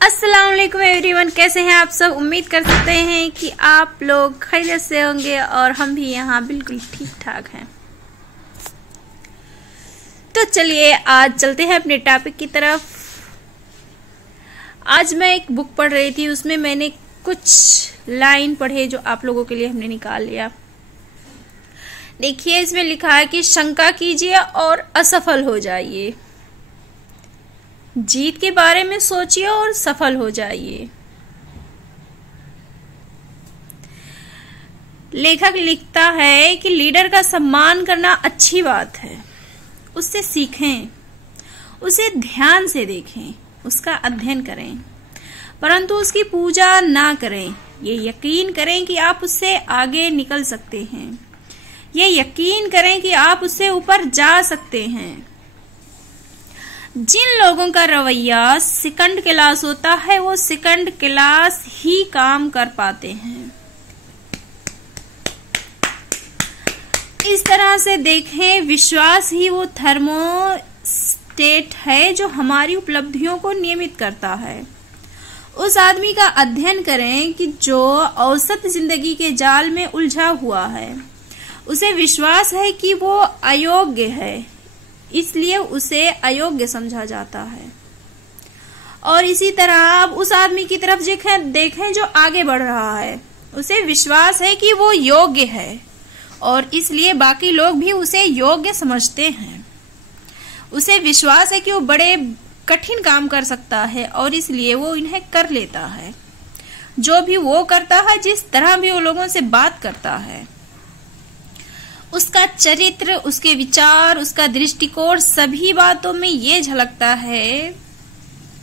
अस्सलाम वालेकुम एवरीवन, कैसे हैं आप सब। उम्मीद कर सकते हैं कि आप लोग खैरियत से होंगे और हम भी यहाँ बिल्कुल ठीक ठाक हैं। तो चलिए आज चलते हैं अपने टॉपिक की तरफ। आज मैं एक बुक पढ़ रही थी, उसमें मैंने कुछ लाइन पढ़े जो आप लोगों के लिए हमने निकाल लिया। देखिए, इसमें लिखा है कि शंका कीजिए और असफल हो जाइए, जीत के बारे में सोचिए और सफल हो जाइए। लेखक लिखता है कि लीडर का सम्मान करना अच्छी बात है, उससे सीखें, उसे ध्यान से देखें, उसका अध्ययन करें, परंतु उसकी पूजा ना करें। ये यकीन करें कि आप उससे आगे निकल सकते हैं, ये यकीन करें कि आप उससे ऊपर जा सकते हैं। जिन लोगों का रवैया सेकंड क्लास होता है वो सेकंड क्लास ही काम कर पाते हैं। इस तरह से देखें, विश्वास ही वो थर्मोस्टेट है जो हमारी उपलब्धियों को नियमित करता है। उस आदमी का अध्ययन करें कि जो औसत जिंदगी के जाल में उलझा हुआ है, उसे विश्वास है कि वो अयोग्य है, इसलिए उसे अयोग्य समझा जाता है। और इसी तरह आप उस आदमी की तरफ देखें जो आगे बढ़ रहा है, उसे विश्वास है कि वो योग्य है और इसलिए बाकी लोग भी उसे योग्य समझते हैं। उसे विश्वास है कि वो बड़े कठिन काम कर सकता है और इसलिए वो इन्हें कर लेता है। जो भी वो करता है, जिस तरह भी वो लोगों से बात करता है, उसका चरित्र, उसके विचार, उसका दृष्टिकोण, सभी बातों में ये झलकता है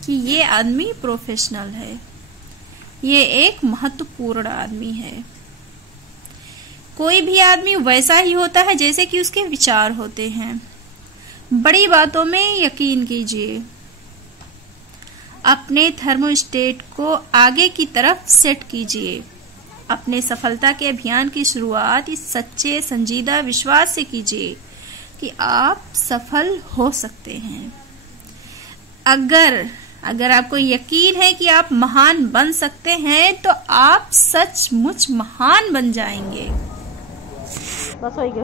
कि ये आदमी प्रोफेशनल है, ये एक महत्वपूर्ण आदमी है। कोई भी आदमी वैसा ही होता है जैसे कि उसके विचार होते हैं। बड़ी बातों में यकीन कीजिए, अपने थर्मोस्टेट को आगे की तरफ सेट कीजिए। अपने सफलता के अभियान की शुरुआत इस सच्चे संजीदा विश्वास से कीजिए कि आप सफल हो सकते हैं। अगर आपको यकीन है कि आप महान बन सकते हैं तो आप सचमुच महान बन जाएंगे। बस हो गया।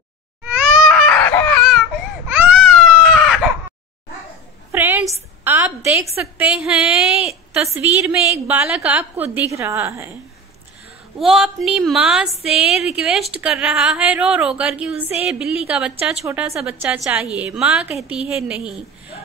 फ्रेंड्स, आप देख सकते हैं तस्वीर में एक बालक आपको दिख रहा है। वो अपनी माँ से रिक्वेस्ट कर रहा है रो रो कर कि उसे बिल्ली का बच्चा, छोटा सा बच्चा चाहिए। माँ कहती है नहीं,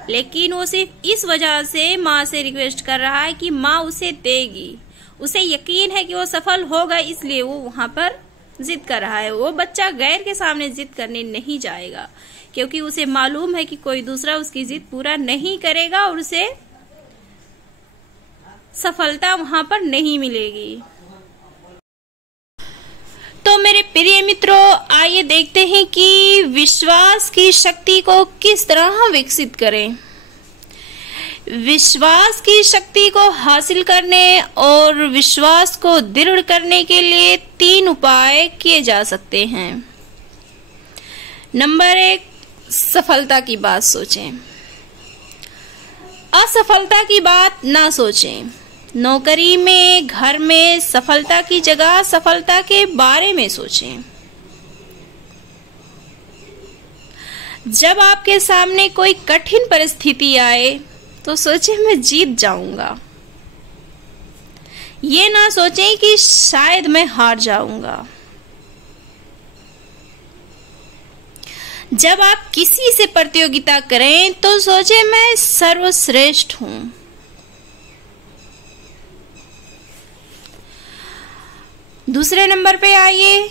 लेकिन वो सिर्फ इस वजह से माँ से रिक्वेस्ट कर रहा है कि माँ उसे देगी। उसे यकीन है कि वो सफल होगा, इसलिए वो वहां पर जिद कर रहा है। वो बच्चा गैर के सामने जिद करने नहीं जाएगा, क्योंकि उसे मालूम है कि कोई दूसरा उसकी जिद पूरा नहीं करेगा और उसे सफलता वहां पर नहीं मिलेगी। तो मेरे प्रिय मित्रों, आइए देखते हैं कि विश्वास की शक्ति को किस तरह विकसित करें। विश्वास की शक्ति को हासिल करने और विश्वास को दृढ़ करने के लिए 3 उपाय किए जा सकते हैं। नंबर 1, सफलता की बात सोचें, असफलता की बात ना सोचें। नौकरी में, घर में सफलता की जगह सफलता के बारे में सोचें। जब आपके सामने कोई कठिन परिस्थिति आए तो सोचें मैं जीत जाऊंगा। ये ना सोचें कि शायद मैं हार जाऊंगा। जब आप किसी से प्रतियोगिता करें तो सोचें मैं सर्वश्रेष्ठ हूं। दूसरे नंबर पे आइए,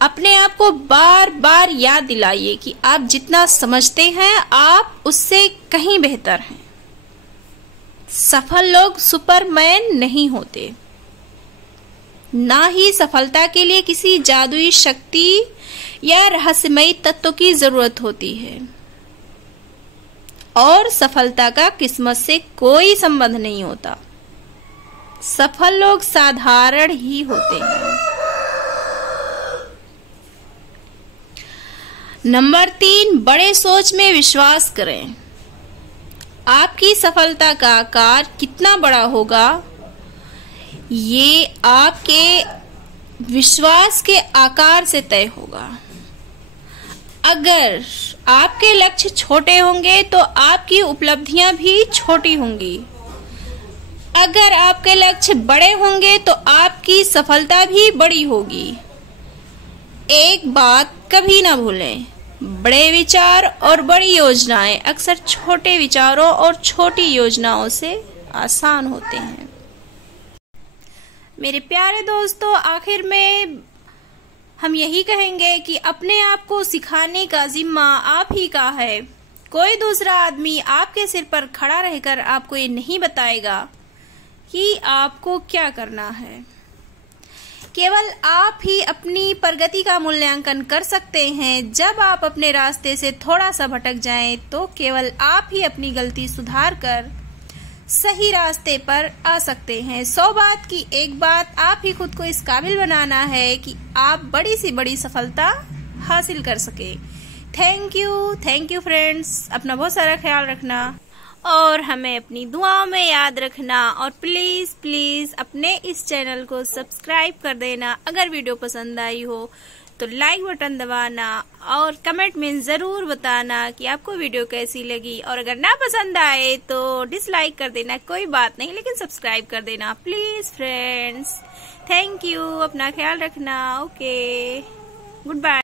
अपने आप को बार बार याद दिलाइए कि आप जितना समझते हैं आप उससे कहीं बेहतर हैं। सफल लोग सुपरमैन नहीं होते, ना ही सफलता के लिए किसी जादुई शक्ति या रहस्यमयी तत्व की जरूरत होती है। और सफलता का किस्मत से कोई संबंध नहीं होता। सफल लोग साधारण ही होते हैं। नंबर 3, बड़े सोच में विश्वास करें। आपकी सफलता का आकार कितना बड़ा होगा, ये आपके विश्वास के आकार से तय होगा। अगर आपके लक्ष्य छोटे होंगे तो आपकी उपलब्धियां भी छोटी होंगी। अगर आपके लक्ष्य बड़े होंगे तो आपकी सफलता भी बड़ी होगी। एक बात कभी ना भूलें, बड़े विचार और बड़ी योजनाएं अक्सर छोटे विचारों और छोटी योजनाओं से आसान होते हैं। मेरे प्यारे दोस्तों, आखिर में हम यही कहेंगे कि अपने आप को सिखाने का जिम्मा आप ही का है। कोई दूसरा आदमी आपके सिर पर खड़ा रहकर आपको ये नहीं बताएगा कि आपको क्या करना है। केवल आप ही अपनी प्रगति का मूल्यांकन कर सकते हैं। जब आप अपने रास्ते से थोड़ा सा भटक जाएं, तो केवल आप ही अपनी गलती सुधार कर सही रास्ते पर आ सकते हैं। 100 बात की एक बात, आप ही खुद को इस काबिल बनाना है कि आप बड़ी से बड़ी सफलता हासिल कर सके। Thank you friends. अपना बहुत सारा ख्याल रखना और हमें अपनी दुआओं में याद रखना, और प्लीज अपने इस चैनल को सब्सक्राइब कर देना। अगर वीडियो पसंद आई हो तो लाइक बटन दबाना और कमेंट में जरूर बताना कि आपको वीडियो कैसी लगी, और अगर ना पसंद आए तो डिसलाइक कर देना, कोई बात नहीं, लेकिन सब्सक्राइब कर देना प्लीज फ्रेंड्स। थैंक यू, अपना ख्याल रखना। Okay, good bye.